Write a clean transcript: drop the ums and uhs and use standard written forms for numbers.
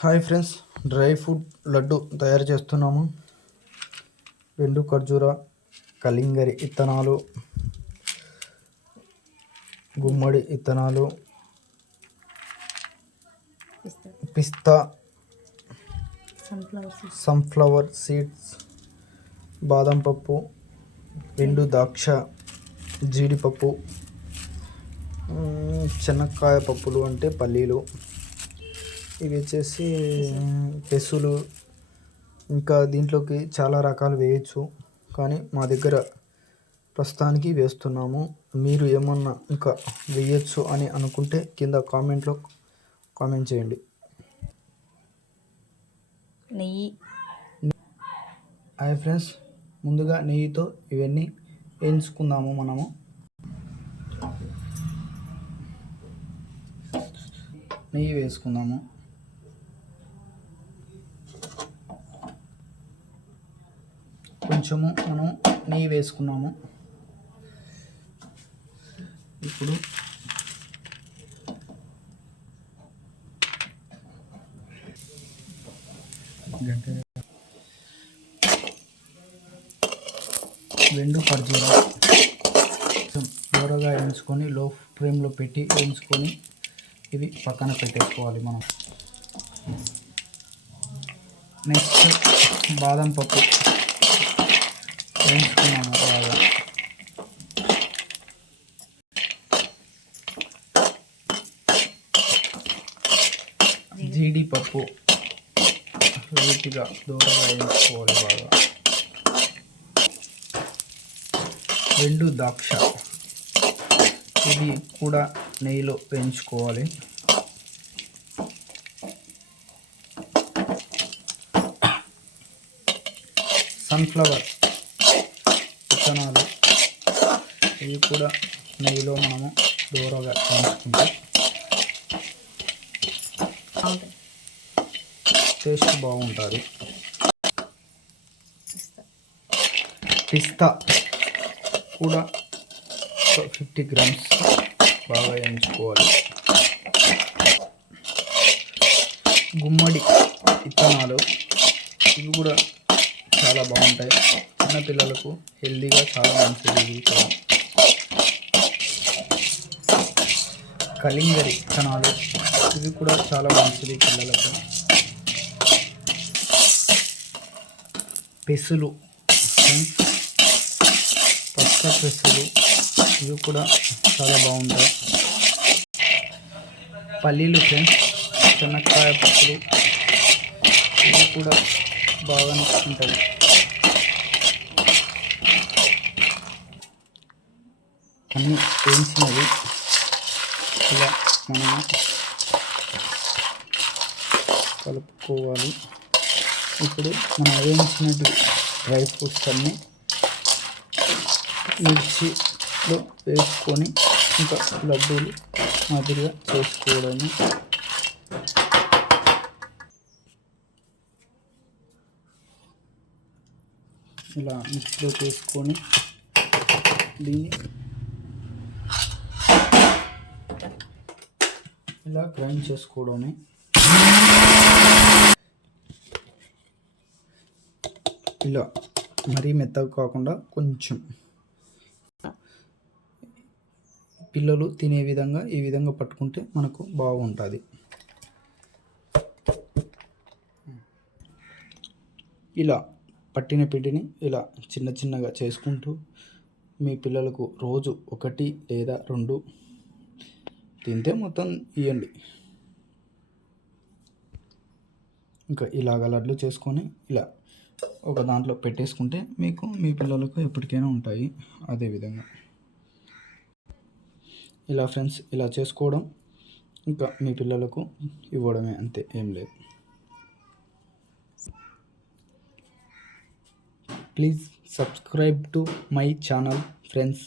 Hi friends, dry fruit laddu తయారు చేస్తున్నాము. ఎండు ఖర్జూర, కలింగరి ఇత్తనాలు, గుమ్మడి ఇత్తనాలు, పిస్తా, సన్ఫ్లవర్ సీడ్స్, బాదం పప్పు, ఎండు ద్రాక్ష, జీడిపప్పు, శనక్కాయ పప్పులు అంటే పల్లీలు, ఇవి వచ్చేసి పెసులు. ఇంకా దీంట్లోకి చాలా రకాలు వేయచ్చు, కానీ మా దగ్గర ప్రస్తుతానికి వేస్తున్నాము. మీరు ఏమన్నా ఇంకా వేయచ్చు అని అనుకుంటే కింద కామెంట్లో కామెంట్ చేయండి. నెయ్యి. హాయ్ ఫ్రెండ్స్, ముందుగా నెయ్యితో ఇవన్నీ వేయించుకుందాము. మనము నెయ్యి వేసుకుందాము. కొంచెము మనం నెయ్యి వేసుకున్నాము. ఇప్పుడు వెండు ఖర్జూర దూరగా వేయించుకొని లో ఫ్లేమ్లో పెట్టి వేయించుకొని ఇవి పక్కన పెట్టేసుకోవాలి మనం. నెక్స్ట్ బాదం పప్పు వేయించుకున్నాము బాగా. జీడిపప్పు లైట్గా దూరంగా వేయించుకోవాలి బాగా. ఎండు ద్రాక్ష ఇది కూడా నెయ్యిలో వేయించుకోవాలి. సన్ఫ్లవర్ విత్తనాలు ఇవి కూడా నెయ్యిలో మనము దూరంగా వేయించుకుంటే టేస్ట్ బాగుంటుంది. పిస్తా కూడా 50 గ్రామ్స్ బాగా వేయించుకోవాలి. గుమ్మడి విత్తనాలు ఇవి కూడా చాలా బాగుంటాయి. చిన్నపిల్లలకు హెల్దీగా చాలా మంచిది ఇవి కూడా. కలింగరి విత్తనాలు ఇవి కూడా చాలా మంచిది పిల్లలకు. పెసులు, పచ్చ పెసులు ఇవి కూడా చాలా బాగుంటాయి. పల్లీలు ఫ్రెండ్స్, శనక్కాయ పప్పులు ఇవి కూడా బాగానే ఉంటాయి. అన్నీ వేయించినవి ఇలా మనము కలుపుకోవాలి. ఇప్పుడు మనం వేయించినట్టు డ్రై ఫ్రూట్స్ అన్నీ మిర్చిలో వేసుకొని ఇంకా లడ్డూలు మాదిరిగా చేసుకోవడము. ఇలా మిక్స్లో వేసుకొని దీన్ని ఇలా గ్రైండ్ చేసుకోవడమే. ఇలా మరీ మెత్తగా కాకుండా కొంచెం పిల్లలు తినే విధంగా ఈ విధంగా పట్టుకుంటే మనకు బాగుంటుంది. ఇలా పట్టిన పిండిని ఇలా చిన్న చిన్నగా చేసుకుంటూ మీ పిల్లలకు రోజు 1 లేదా 2 తింటే మొత్తం ఇవ్వండి. ఇంకా ఇలాగ లడ్లు చేసుకొని ఇలా ఒక దాంట్లో పెట్టేసుకుంటే మీకు మీ పిల్లలకు ఎప్పటికైనా ఉంటాయి. అదేవిధంగా ఇలా ఫ్రెండ్స్ ఇలా చేసుకోవడం, ఇంకా మీ పిల్లలకు ఇవ్వడమే, అంతే, ఏం లేదు. Please subscribe to my channel friends.